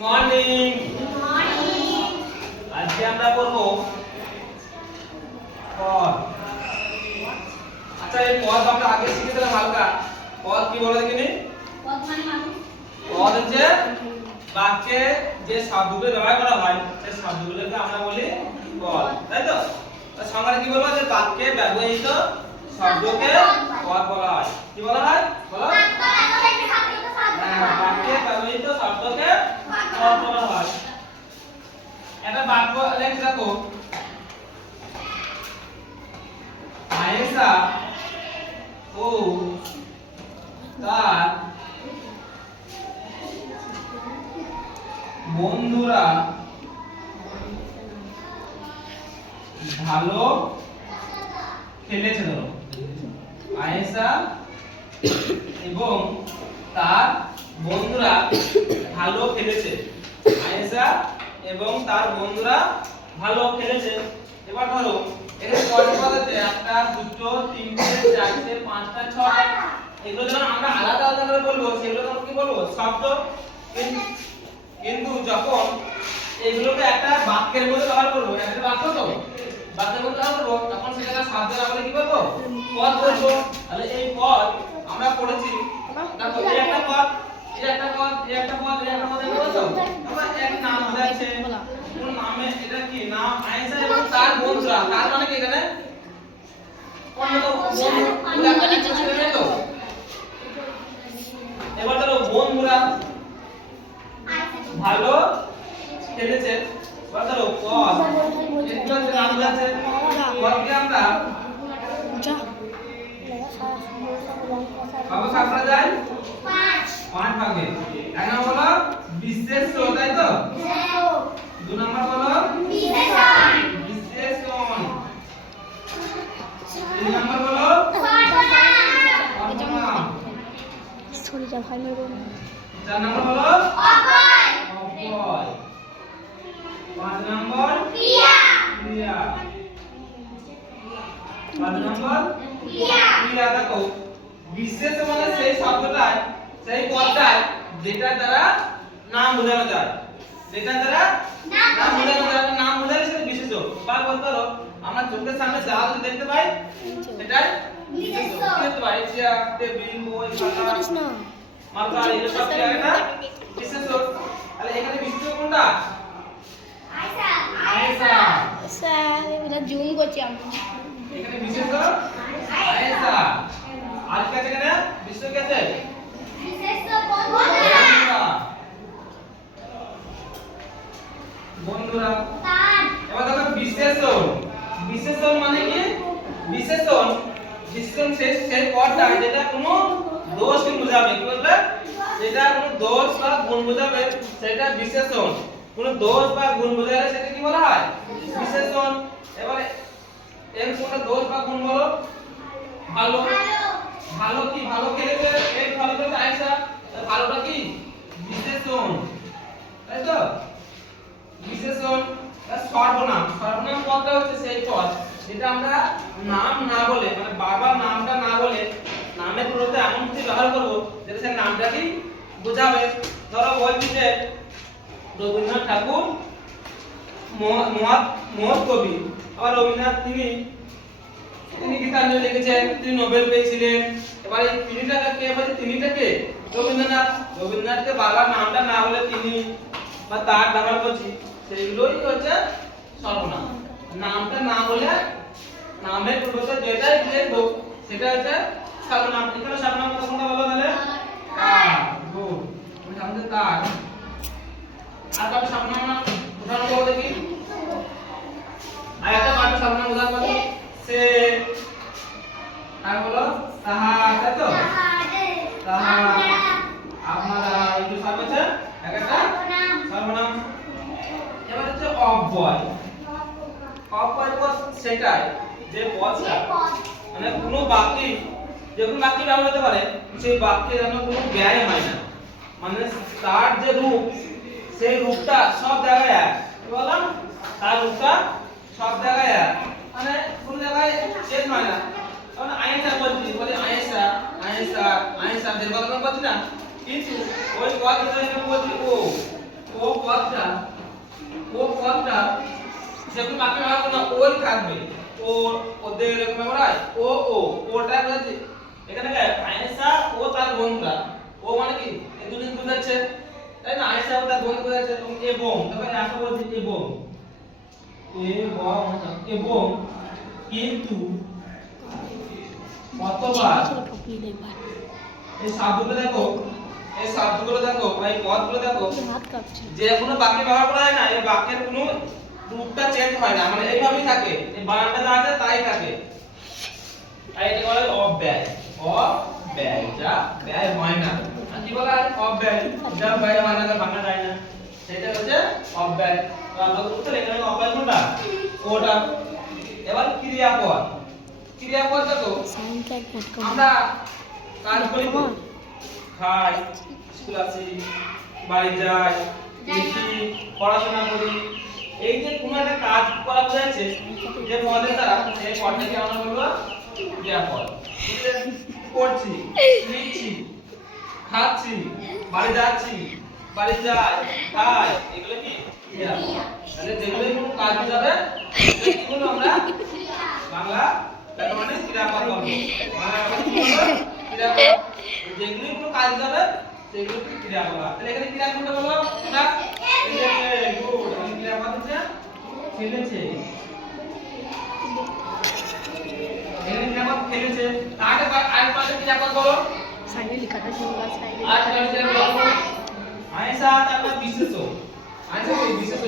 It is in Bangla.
মর্নিং। আজকে আমরা করব পদ। আচ্ছা, এই পদ আমরা আগে শিখেছিলাম হালকা। পদ কি বলে দেখিনি? পদ মানে মানুষ। পদ হচ্ছে বাক্যে যে শব্দগুলো ব্যবহার করা হয় সেই শব্দগুলোকে আমরা বলি পদ, তাই তো? সংজ্ঞাটা কি বলবো? যে বাক্যে ব্যবহৃত শব্দকে পদ বলা হয়। কি বলা হয়? বলো। বাক্যে ব্যবহৃত শব্দকে পদ বলা হয়। একটা বাক্য লেখ দেখো, আয়েশা ও তার বন্ধুরা ভালো খেলেছে। ধরো, আয়েশা এবং তার বন্ধুরা ভালো খেলেছে। আয়েশা এবং তার বন্ধুরা ভালো খেলেছে। এবার ধরো এখানে কয়টা পদ আছে? একটা, দুটো, তিনটে, চারটে, পাঁচটা, ছয়টা। এগুলো যখন আমরা আলাদা আলাদা করে বলবো সেগুলো তখন কি বলবো? শব্দ। কিন্তু যখন এগুলোকে একটা বাক্যের মধ্যে ব্যবহার করবো, একটা বাক্য তো বাক্যের মধ্যে ব্যবহার করবো, তখন সেটাকে শব্দ না বলে কি বলবো? পদ বলবো। তাহলে এই পদ আমরা পড়েছি। দেখো, এই একটা পদ, এই একটা পদ, এই একটা পদ, এই একটা পদ, এই বলতো আমরা এক নাম বোঝাচ্ছে। কোন নামে? এটা কি নাম? আয়েশা এবং তার বন্ধুরা। তার মানে কি এখানে অন্য তো বন্ধু নিচে ছিল তো। এবার ধরো বন্ধুরা ভালো খেলেছে। এবার ধরো পদ, এটা হচ্ছে নাম বোঝাচ্ছে। পদকে আমরা কত ভাগ যায়? পাঁচ ভাগে। এক নম্বর হলো বিশেষ্য, তাই তো? দুই নম্বর হলো বিশেষণ। তিন নম্বর হলো সর্বনাম। চার নম্বর হলো অব্যয়। পাঁচ নম্বর ক্রিয়া। পাঁচ নম্বর ক্রিয়া। দেখো, বিশেষ মানে সেই শব্দটায়, সেই পদটায় যেটা দ্বারা নাম বোঝানো যায়, যেটা দ্বারা নাম বোঝানো যায়। নাম বোঝালে সেটা বিশেষ। বা বলতে পারো আমরা চোখের সামনে যা কিছু দেখতে পাই সেটাই বিশেষ। দেখতে পাই চেয়ার, টেবিল, বই, খাতা, মার্কার, এগুলো সব কি একটা বিশেষ। তাহলে এখানে বিশেষ কোনটা? আয়েশা। স্যার এটা জুম করছি আমি। এখানে বিশেষ আয়েশা। আর কি আছে এখানে? বিশেষ কি আছে? বন্ধুরা। এবার দেখো বিশেষণ। বিশেষণ মানে কি? বিশেষণ সেই পদটা যেটা কোনো দোষকে বোঝাবে। কি বলবে? যেটা কোনো দোষ বা গুণ বোঝাবে সেটা বিশেষণ। কোনো দোষ বা গুণ বোঝালে সেটা কি বলা হয়? বিশেষণ। এবারে এর কোনো দোষ বা গুণ বলো। ভালো। ভালো কি? ভালো খেলেছে। এই ভালো খেলেছে আয়েশা। ভালোটা কি? বিশেষণ, তাই তো? বিশেষণ। সর্বনাম। সর্বনাম পদটা হচ্ছে সেই পদ যেটা আমরা নাম না বলে, মানে বাবার নামটা না বলে নামের পরিবর্তে এমন কিছু ব্যবহার করব যেটা সেই নামটাকে বোঝাবে। ধরো বলছি যে রবীন্দ্রনাথ ঠাকুর মহৎ কবি। আবার রবীন্দ্রনাথ তিনি গীতাঞ্জলি লিখেছেন, তিনি নোবেল পেয়েছিলেন। এবার এই তিনিটাকে কে বলে? তিনিটাকে রবীন্দ্রনাথ। রবীন্দ্রনাথকে বাবার নামটা না বলে তিনি বা তার ব্যবহার করছি, সেইগুলোই হচ্ছে সর্বনাম। নামটা না বলে নামের পরিবর্তে যেটাই লিখবো সেটা হচ্ছে সর্বনাম। এখানে সর্বনাম কোনটা বলো তাহলে? তার। গুড। আমি সামনে তার। আর কত সর্বনাম উদাহরণ বলো দেখি। আর একটা কত সর্বনাম উদাহরণ বলো। সে। আর বলো তাহার, তাই তো? তাহার, আপনারা, এই সব আছে একটা সর্বনাম। এবার হচ্ছে অব্যয়। অব্যয় পদ সেটাই যে পদটা মানে কোনো বাক্যে, যে কোনো বাক্যে ব্যবহার হতে পারে, সেই বাক্যে যেন কোনো ব্যয় হয় না। মানে তার যে রূপ, সেই রূপটা সব জায়গায় এক। কি বললাম? তার রূপটা সব জায়গায় এক, মানে কোনো জায়গায় চেঞ্জ হয় না। কারণ আয়েশা বলছি, বলে আয়েশা, আয়েশা, আয়েশা যে কথা বলছি না, কিন্তু ওই কথা যেটা বলছি ও পদটা যেরকম বাকি ব্যবহার করো না ওই থাকবে ও ওদের এরকম ব্যবহার হয় ওটা হচ্ছে এখানে কি আয়েশা ও তার বন্ধুরা ও মানে কি এই দুটো বুঝাচ্ছে তাই না আয়েশা ও তার বন্ধু বুঝাচ্ছে এবং তখন আসা বলছি এবং কিন্তু কতবার এই শব্দগুলো দেখো বা এই পদগুলো দেখো যে কোনো বাক্যে ব্যবহার করা হয় না এই বাক্যের কোনো রূপটা চেঞ্জ হয় না মানে এইভাবেই থাকে এই বানানটা যা আছে তাই থাকে আর এটা বলা হয় অব্যয় যা ব্যয় হয় না আর কি বলা হয় অব্যয় যা ব্যয় হয় না ভাঙা যায় না সেটা হচ্ছে অব্যয় তো আমরা বলতে এখানে অব্যয় কোনটা ওটা এবার ক্রিয়াপদ দেখো আমরা কাজ করি তো খাই স্কুল আসি বাড়ি যাই লিখি পড়াশোনা করি এই যে কোনো একটা কাজ করা বোঝাচ্ছে যে পদের দ্বারা সেই পদটাকে আমরা বলবো ক্রিয়াপদ পড়ছি লিখছি খাচ্ছি বাড়ি যাচ্ছি বাড়ি যাই খাই এগুলো কি ক্রিয়াপদ তাহলে যেগুলো কোনো কাজ যাবে সেগুলো আমরা বাংলা তার মানে ক্রিয়াপদ বলবো ক্রিয়াপদ যেগুলো কোনো কাজ যাবে সেগুলো ক্রিয়াপদ তাহলে এখানে ক্রিয়াপদটা বলবো না খেলেছে গুড এখানে ক্রিয়াপদ হচ্ছে খেলেছে এখানে ক্রিয়াপদ খেলেছে তাহলে আর পাশে ক্রিয়াপদ বলো সাইডে লেখাটা ছিল সাইডে আর পাশে বলো আয়েশা তারপর বিশেষ্য আয়েশা বিশেষ্য